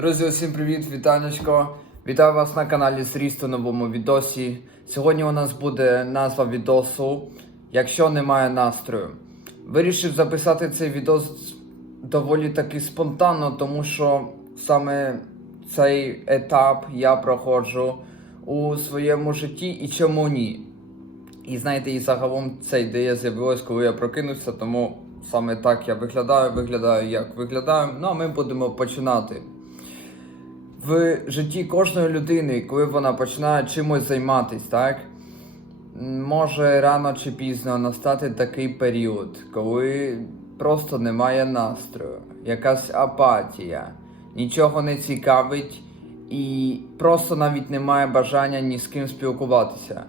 Друзі, усім привіт, вітанечко. Вітаю вас на каналі Зріст у новому відосі. Сьогодні у нас буде назва відосу Якщо немає настрою. Вирішив записати цей відос доволі таки спонтанно, тому що саме цей етап я проходжу у своєму житті і чому ні. І знаєте, і загалом ця ідея з'явилась, коли я прокинувся, тому саме так я виглядаю, виглядаю, як виглядаю. Ну а ми будемо починати. В житті кожної людини, коли вона починає чимось займатися, так? Може рано чи пізно настати такий період, коли просто немає настрою, якась апатія, нічого не цікавить і просто навіть немає бажання ні з ким спілкуватися.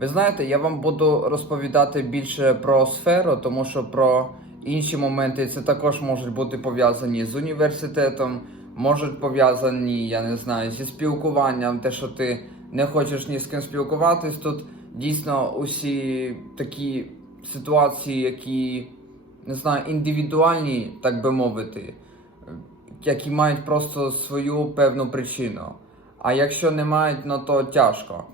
Ви знаєте, я вам буду розповідати більше про сферу, тому що про інші моменти це також можуть бути пов'язані з університетом, можуть пов'язані, я не знаю, зі спілкуванням, те, що ти не хочеш ні з ким спілкуватись. Тут дійсно усі такі ситуації, які не знаю, індивідуальні, так би мовити, які мають просто свою певну причину. А якщо не мають, ну то тяжко.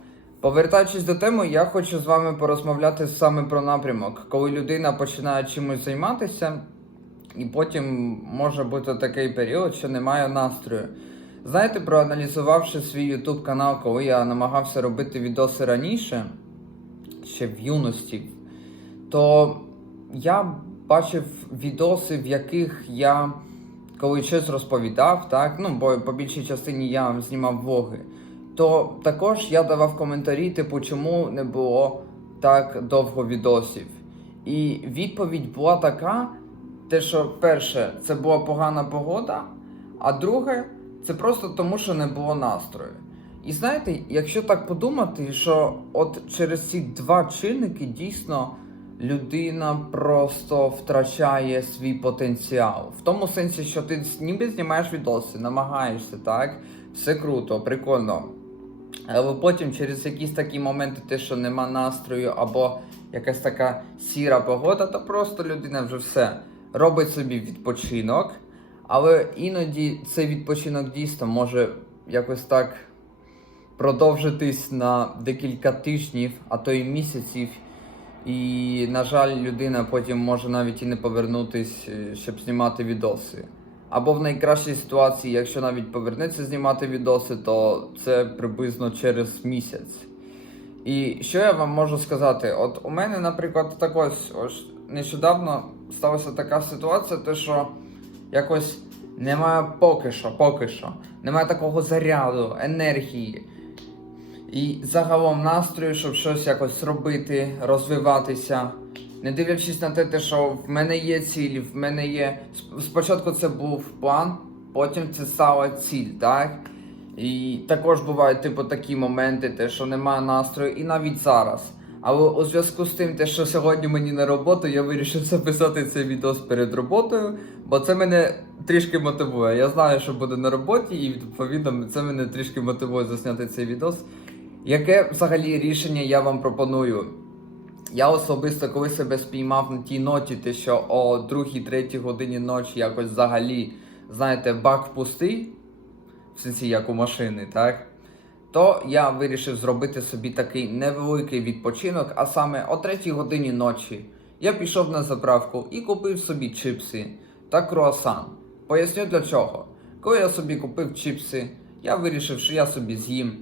Повертаючись до теми, я хочу з вами порозмовляти саме про напрямок, коли людина починає чимось займатися, і потім може бути такий період, що немає настрою. Знаєте, проаналізувавши свій YouTube канал, коли я намагався робити відоси раніше, ще в юності, то я бачив відоси, в яких я коли щось розповідав, так, ну бо по більшій частині я знімав влоги, то також я давав коментарі, типу, чому не було так довго відосів. І відповідь була така: те, що перше, це була погана погода, а друге, це просто тому, що не було настрою. І знаєте, якщо так подумати, що от через ці два чинники дійсно людина просто втрачає свій потенціал. В тому сенсі, що ти ніби знімаєш відоси, намагаєшся, так? Все круто, прикольно. Але потім через якісь такі моменти, те, що нема настрою, або якась така сіра погода, то просто людина вже все робить собі відпочинок. Але іноді цей відпочинок дійсно може якось так продовжитись на декілька тижнів, а то й місяців. І, на жаль, людина потім може навіть і не повернутись, е, щоб знімати відоси. Або в найкращій ситуації, якщо навіть повернеться знімати відоси, то це приблизно через місяць. І що я вам можу сказати? От у мене, наприклад, так ось, ось нещодавно сталася така ситуація, те, що якось немає поки що, поки що, немає такого заряду, енергії. І загалом настрою, щоб щось якось робити, розвиватися. Не дивлячись на те, що в мене є ціль, в мене є. Спочатку це був план, потім це стала ціль, так? І також бувають, типу, такі моменти, те, що немає настрою, і навіть зараз. Але у зв'язку з тим, те, що сьогодні мені на роботу, я вирішив записати цей відео перед роботою, бо це мене трішки мотивує. Я знаю, що буде на роботі, і відповідно це мене трішки мотивує засняти цей відос. Яке взагалі рішення я вам пропоную? Я особисто коли себе спіймав на тій ноті, те, що о 2-3 годині ночі якось взагалі, знаєте, бак пустий, в сенсі як у машини, так? То я вирішив зробити собі такий невеликий відпочинок, а саме о 3 годині ночі я пішов на заправку і купив собі чипси та круасан. Поясню для чого. Коли я собі купив чипси, я вирішив, що я собі з'їм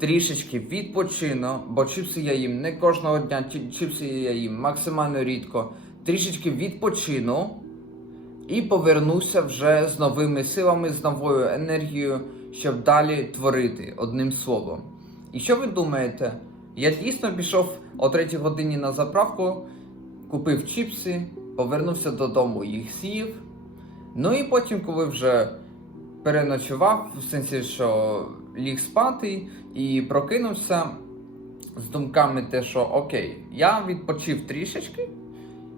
трішечки відпочину, бо чипси я їм не кожного дня, чі- чипси я їм максимально рідко. Трішечки відпочину і повернуся вже з новими силами, з новою енергією, щоб далі творити одним словом. І що ви думаєте? Я дійсно пішов о 3 годині на заправку, купив чіпси, повернувся додому, їх з'їв. Ну і потім, коли вже переночував, в сенсі, що ліг спати і прокинувся з думками те, що окей, я відпочив трішечки,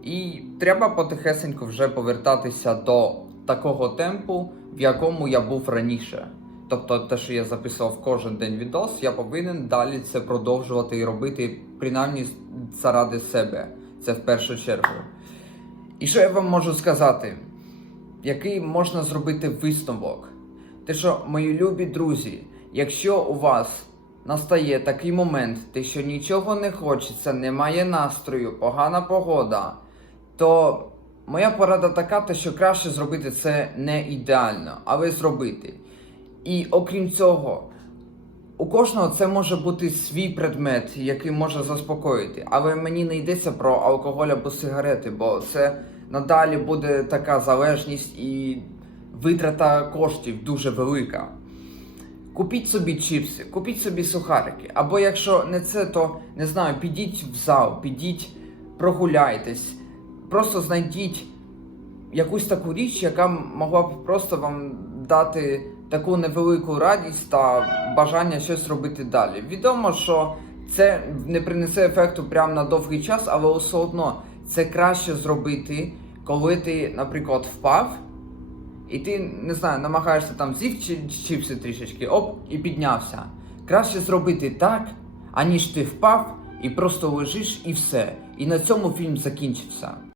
і треба потихесенько вже повертатися до такого темпу, в якому я був раніше. Тобто те, що я записував кожен день відос, я повинен далі це продовжувати і робити, принаймні заради себе. Це в першу чергу. І що я вам можу сказати? Який можна зробити висновок? Те, що, мої любі друзі, якщо у вас настає такий момент, те, що нічого не хочеться, немає настрою, погана погода, то моя порада така, те, що краще зробити це не ідеально, але зробити. І окрім цього, у кожного це може бути свій предмет, який може заспокоїти. Але мені не йдеться про алкоголь або сигарети, бо це надалі буде така залежність і витрата коштів дуже велика. Купіть собі чіпси, купіть собі сухарики. Або якщо не це, то не знаю, підіть в зал, підіть, прогуляйтесь, просто знайдіть якусь таку річ, яка могла б просто вам дати таку невелику радість та бажання щось робити далі. Відомо, що це не принесе ефекту прямо на довгий час, але все одно це краще зробити, коли ти, наприклад, впав. І ти не знаю, намагаєшся там з'їв чіпси трішечки, оп, і піднявся. Краще зробити так, аніж ти впав і просто лежиш і все. І на цьому фільм закінчився.